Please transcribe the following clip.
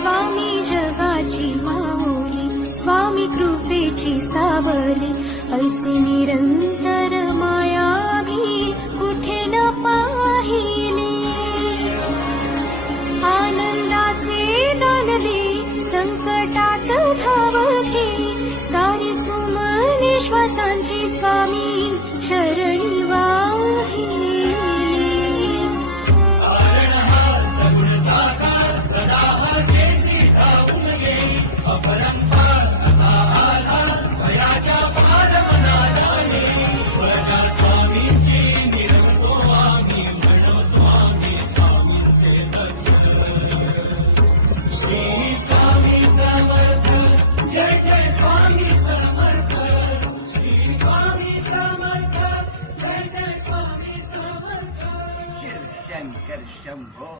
स्वामी जगाची मा स्वामी कृपेची सावली ऐसे कृते सावलीया कुठे न पाहि आनन्दे संकटात धाव सारी सुमने श्वासांची स्वामी Gelsen karışacağım bu.